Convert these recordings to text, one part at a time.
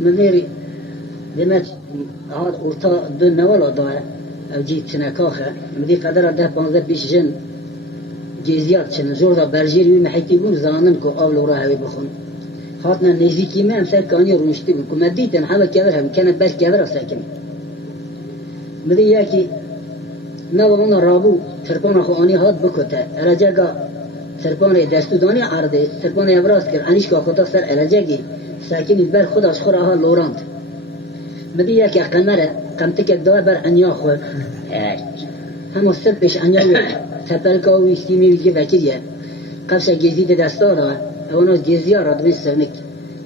منيري دمت هاد أورتا دون نوالا داره أو جيت سنكاخه مدي قدر ده 15 20 جن جزيات شن زورا برجيري محيتي بون زانن كو أولو راهي بخون خاطنا نزيكي ما أمثال كاني رونشتي بون كما ديتن حاول كبرها كانت بس كبرها ساكن مدي ياكي نوالا رابو تربانا خو أني هاد بكوتا رجاقا تربانا دستو داني عرضي تربانا يبراس كر أنيش كاكوتا سر رجاقي ساكن البر خداش خوراها لوراند مدي ياكي قمرة قمتك الدواء بر أنيا خور هم السبش أنيا تبلكا ويستيمي ويجي بكريا قفشة جزيدة دستارا أوناس جزيارة دوين سرنك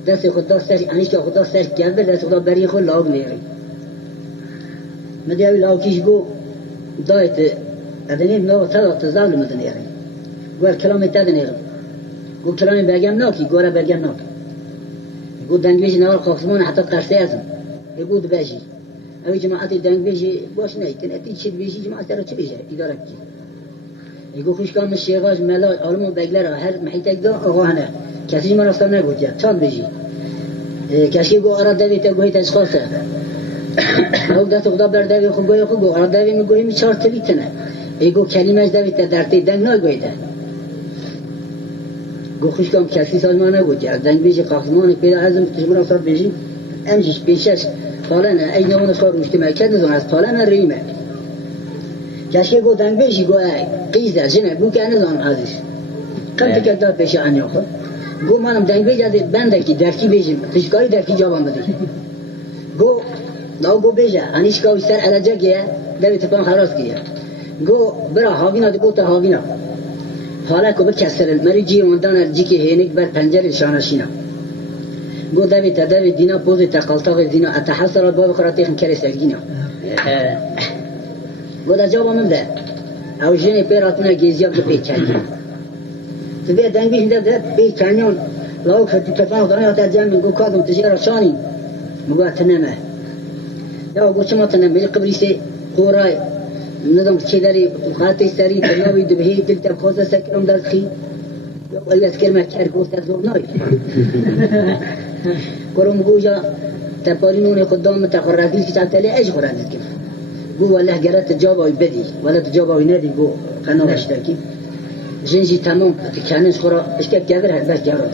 دست خدا سر أنيش كاكوتا سر كبر دست خدا بري خور لاغ ميري مدي أوي لاغ كيش جو دايت أدنين نو تلا تزال مدنيري قال كلامي تدنيري قال كلامي برجم ناكي قال برجم ناكي يقول دنجبيجي نوال خاصمون حتى قرصي أزم يقول باجي أو جماعة دنجبيجي باش نايتن أتي شد بيجي جماعة ترى شو بيجي إدارة كي يقول خوش كام الشيخاج ملاج علمو بقلرا هر محيطك ده أغاهنا كسي ما رفتم نقول يا تام بيجي كشي جو أراد دوي تقولي تشخاصه أو ده تقدر بردوي خوجي خوجو أراد دوي مقولي مشار تبيتنا يقول كلمة دوي تدرتي دنگ ناقوي ده گو خوش کام کسی سازمان نبود از دنگ بیشی قهرمان پیدا ازم تجربه افتاد بیشی امشیش بیشش حالا نه ای نمونه کار روشتی مرکز نزون از حالا نه ریمه کسی گو دنگ بیشی گو ای قیزه جنه بو که نزون عزیز کم تکر داد پیش انیا خود گو منم دنگ بیش از بنده کی درکی بیشیم تشکایی درکی جوان بدی گو ناو گو بیشه انیشکاوی سر علجه گیه دوی تپان خلاص گیه گو برا هاوینا دی گو تا هاوینا حالا کو بکسر مری جی وندان جی که هینک بر پنجره شانشینا گو دوی تدوی دینا پوزی تقلطاق دینا اتحصر باب خراطی خم کری سرگینا گو دا جواب من ده او جنی پیراتنا گیزیاب دو پیکنی تبیه دنگیش ده پیکنیون لاو خطی تفاق دانه حتی جمع گو کادم تجیرا شانی مگو اتنمه یا گو چما تنمه قبریسی قورای نظام كذاري خاطي سري تناوي دبهي دلتا بخوصة سكرم دارخي ولا تكلمة كاركوس تزور ناي كرم جوجا تبارينوني قدام تخرجيش تعتلي ايش خرجت كيف جو والله جرت تجاوب بدي ولا تجاوب ينادي جو قناه اشتراكي جنجي تمام كانش خرا ايش كيف كبر بس جرى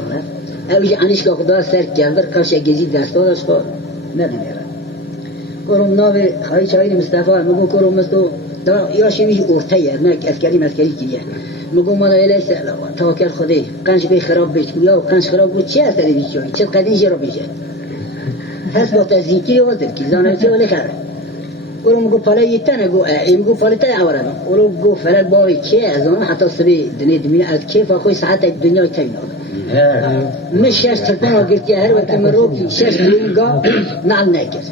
او يجي انيش كخدا سر كبر كاش جزيد دستاش خو ما بيرا كرم ناوي خاي شايل مصطفى مگو كرم مستو دا یا شیوی اورتایه نه اسکری کیه مگو ما ایلیس توکل خدای قنش به خراب بیش یا قنش خراب بود چه اثری بیشه چه قدی جرا بیشه هست با تزیکی و در کی زانه چه ولی خره اولو مگو پاله یتنه گو مگو پاله تا اورا اولو گو فرق باوی که از اون حتی سبی دنیا از کیف اخوی ساعت دنیا تینا مش شش تلفن گرتی هر وقت مروکی شش دنیا نعم نکرد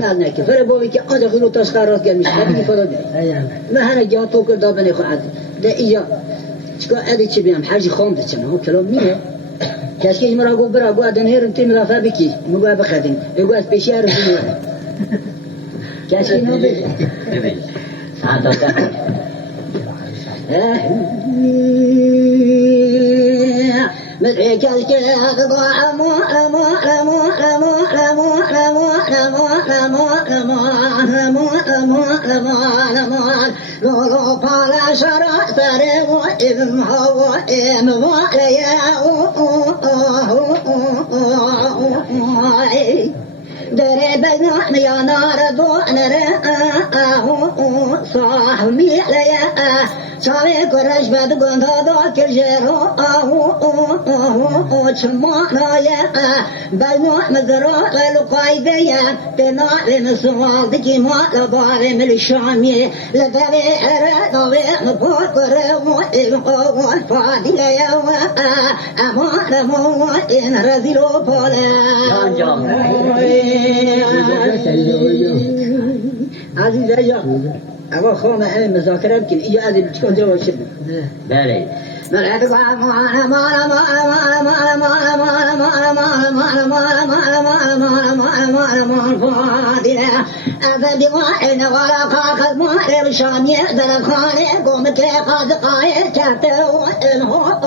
نعم نکرد فرق باوی که آده خلو تشکر راست گرمیش نبینی فلا داری ما هنه جا تو کرد دابنه خواهد ده ایا چکا ادی چی بیم حرجی خامده چنه ها کلام میره کشکیش مرا گو برا گو ادن هیرم تی مغافه بکی مگو بخدیم گو از پیشی هر دنیا کشکی نو بشه مدعي كالك أخضع لولو قال شرع فريم إذن هو إن وعليا دري بينا يا نار دون رأى صاحبي ليا شاوي كرش بد قندا دا كرجرو چمانا يا بينا مزرا لقايديا تنا بمسوال دكي ما لباري من الشامي لدري أردوي مبوكر وإلقوا فادي يا أمان موين رزيلو بولا عزيز أيها أبغى خامة أنا مذاكرة يمكن إياه هذه بتكون جوا شبه. بله. أبدي وين ولا قاخذ ما الشام يقدر خاني قوم كيقاز قاية كاتو الهو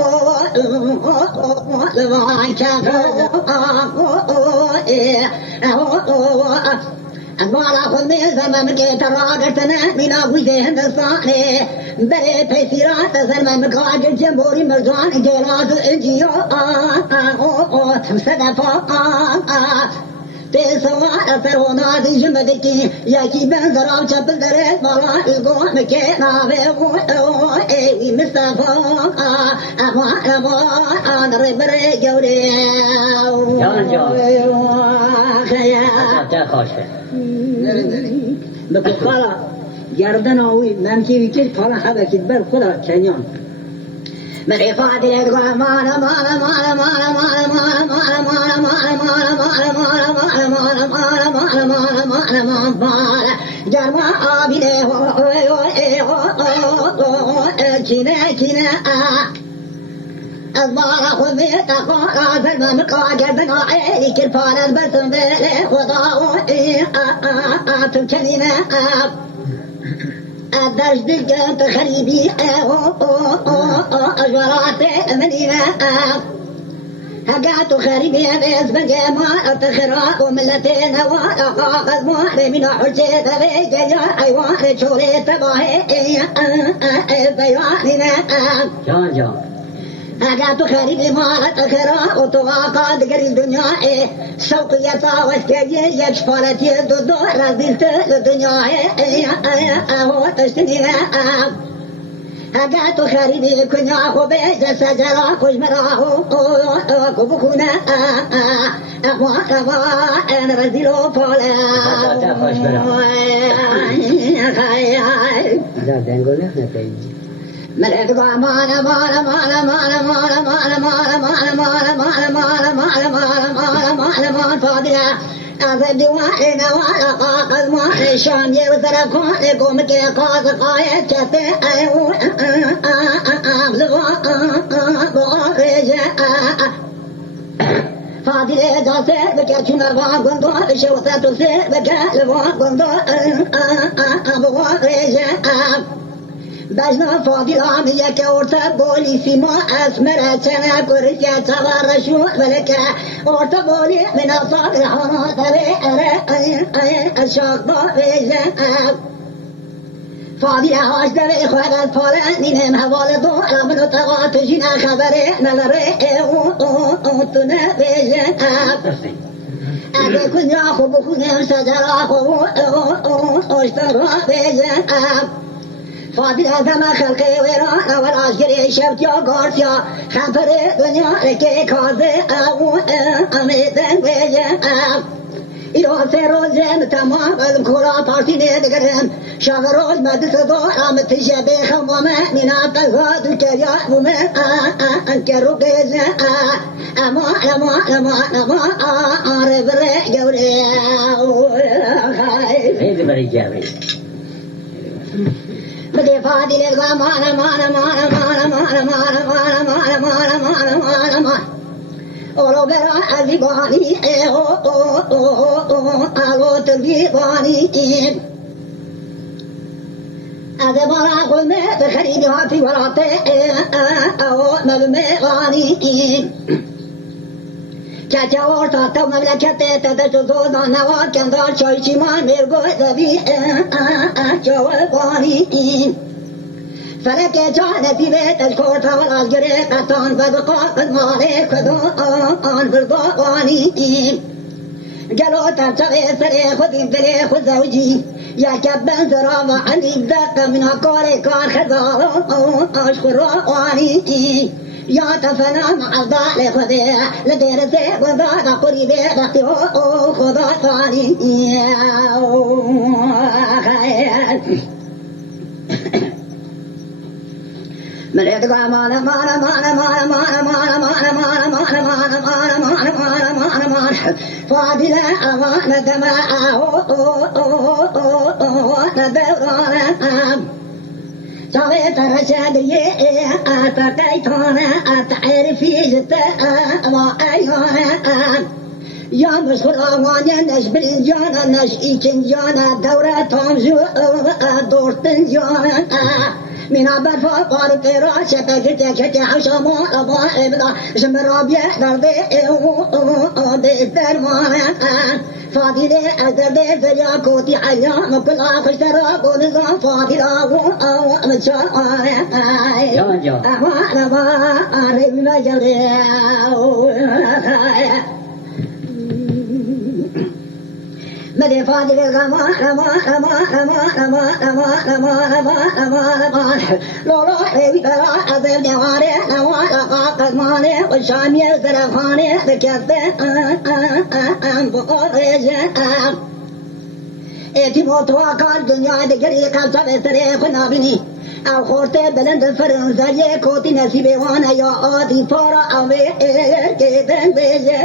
أنوار أخذ من زمام كي تراغتنا من أبوزي هندساني بري بيسيرات زلمة مقاعد جمهوري مرجان جيرات الجيو صدفا تسوى ترونا دي جمدكي ياكي بنزرام شبل دريت مالا القوم كي نابي ايوي مصطفى أمان ربري جوري بكو خالا گردن آوی ممکی ویکید خالا حبکید بر خدا کنیان من افاده لگو مالا مالا مالا مالا مالا مالا مالا مالا مالا مالا مالا گرما آبیده کینه کینه از بالا خود بیت خواهد زلمه مقا گردن آعیلی کل پانت برسن بله خدا تم کنینه درج دلقم تخريبي أجورات منينة هقعت خريبي بس بجماعة تخراء وملتين وقاقز موري من حجة بيجي حيوان شوري تباهي بيوانينا جان هقعت خريبي مارت أخراء وتواقع دقر الدنيا شوقية واسكي يشفالتي دودو رزلت الدنيا هو تشتنينا هقعت خريبي كنيا خبيج سجرا خجمراه كبكونا أنا رزيلو فولا ملك مالا مالا مالا مالا مالا مالا مالا مالا مالا مالا مالا مالا مالا مالا فاضلة أذب دوائنا ولا قاقل ما شام يوزر كون قوم كي قاز قايد كفي فاضلة جاسر بكا شنر واقندو شوثة تسير بكا لواقندو أبو رجاء بجنا فاضل عمية كورتا بولي سيما أسمر أتنا كورتا تبار رشوع ولكا ورتا بولي من أصاب الحمات الشاق بارجا فاضل عاش دري خوال الفالان نينم حوال دورا من تغات جنا خبري نلري اوتنا بيجا أبي كن ياخو بكون سجرا خو اشترا بيجا فاضل هذا ما خلقي ورانا والعشقري شفت يا قارسيا خنفر دنيا لكي كازي أميدن بيجا إلو سيروز جن تمام الكورا بارتي ندقرم شغروز مدس دورا متشبه خموما من عطلغات الكريا ومن أنكرو بيجا أما عرب رجوري هيدي بري جاوي بدي فاضي للغا مالا مالا مالا مالا مالا مالا مالا مالا مالا مالا مالا مالا أولو برا أزيباني ألو تلبيباني أزيبانا قلنا تخريبي هاتي وراتي أو ملمغاني كاتا ورطا تو مملكتي تدشزونا نوار كندار شايشي ما ميرغو ذبي جوالباني فلك جانا في بيت الكورتا والعسكري قطان بدقاق المالي كدوان برضواني قالوا ترتغي سري خذي بلي خذ زوجي يا كبن زرابة عندي بدقة من هكوري كان خزارو أشكر رواني يا تفنى مع الضالي خذي لدير زي وضاء قريبي بختي خذا ثاني من يدقى مالا مالا مالا مالا مالا مالا مالا مالا مالا مالا مالا مالا مالا مالا مالا فاضلة أمانة دماء ندورانا شغيت رشادية أتقيتنا أتعرفي جتا ما أيونا يا مشغول أوانيا نشبل جانا نشئي كنجانا دورة تامجو دورتن جانا من عبد فقار ترى شتى شتى حشمو أبا إبدا شمرابيا دردي درمان فاضي أزدي زيا كوتي حيا مكل آخر شراب ونظام فاضي لا ومشاء جان جان أما ما جري مدي فاضل الغما رما رما رما رما رما رما رما رما رما لولا حبي ترى أذل جواري نوا لقاق ماني والشامي زرفاني ذكرت بقريش إتي موتوا كان دنيا دقري قال سبسري خنابيني أو خورتي بلند فرنسا كوتي نسيبي وانا يا آتي فارا أمي كيدن بيجي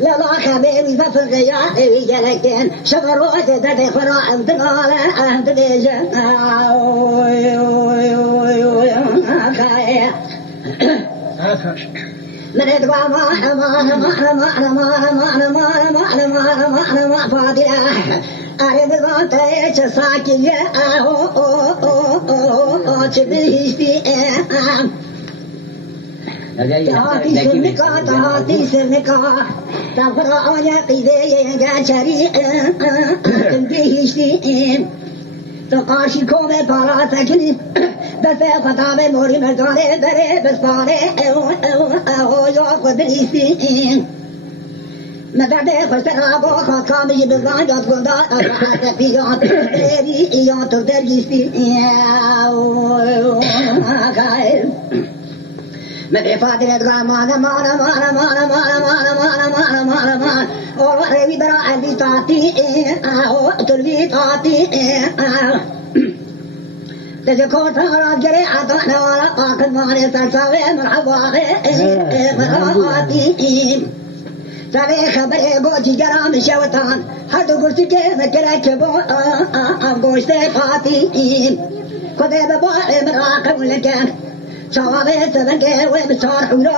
لا لا خبيبي ففرقيا ويجلكين شغروت ددي فرا انت قالا انت ديجا من ادقى ما فاضلة أريد ذاتي تساكي تبهيشتي تهاتي سرنكا تفرع يقيدي جاشري تنبيهشتي تقاشي كومي بارا سكني بس فتابي موري مرداني بري بسباري او يوفو دريسي مدردي خسرابو خاكامي بزان جات قندا أفعات بيان تردري إيان تردريسي مدري فاتنة قال مانا اور وحي برا عندي طاطي تلوي طاطي تذكر تغرى جري عطانا ولا قاكد ماني سلساوي مرحبا مرحباتي سابي خبري قوتي جرام شوطان حدو قرسي كيف كراكبو قوشتي فاتي خذي ببوحي مراقب لكان شوابي سبنكي وبشار حولو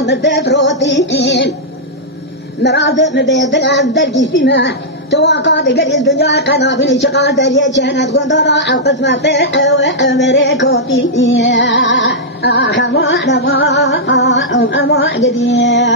بالدفروتي مرازق مبيد الأزدر جسيمة تواقع دقر الدنيا قنابل شقا دريا شهنت قندرا أو قسمتي أمريكوتي أما قديا